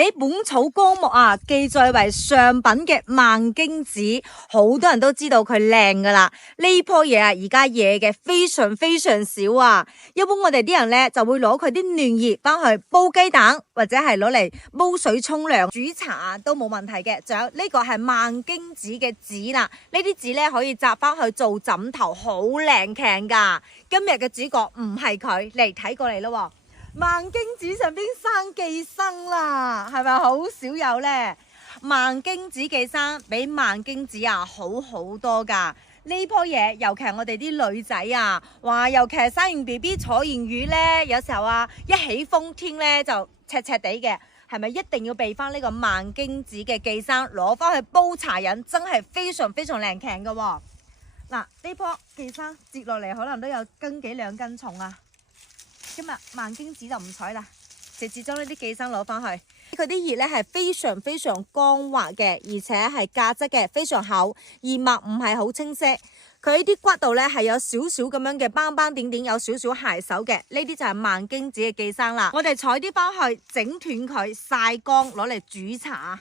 俾本草綱目啊記載為上品嘅萬經子，好多人都知道佢靚噶啦。呢棵嘢啊，而家野嘅非常非常少啊。一般我哋啲人咧就會攞佢啲嫩葉翻去煲雞蛋，或者係攞嚟煲水沖涼、煮茶啊都冇問題嘅。仲有呢個係萬經子嘅籽啦，呢啲籽咧可以摘翻去做枕頭，好靚靚噶。今日嘅主角唔係佢，嚟睇過嚟咯。萬經子上邊生寄生啦，係咪好少有呢？萬經子寄生比萬經子啊好好多噶。呢棵嘢，尤其係我哋啲女仔啊，哇！尤其係生完 BB 坐完月呢，有時候啊一起風天呢就赤赤地嘅，係咪一定要備翻呢個萬經子嘅寄生攞翻去煲茶飲，真係非常非常靚強噶。嗱，呢棵寄生接落嚟可能都有斤幾兩斤重啊。今日萬經子就唔採啦，直接將呢啲寄生攞翻去。佢啲葉咧係非常非常光滑嘅，而且係價質嘅，非常厚，葉脈唔係好清晰。佢呢啲骨度咧係有少少咁樣嘅斑斑點點，有少少鞋手嘅。呢啲就係萬經子嘅寄生啦。我哋採啲翻去整斷佢，曬乾攞嚟煮茶。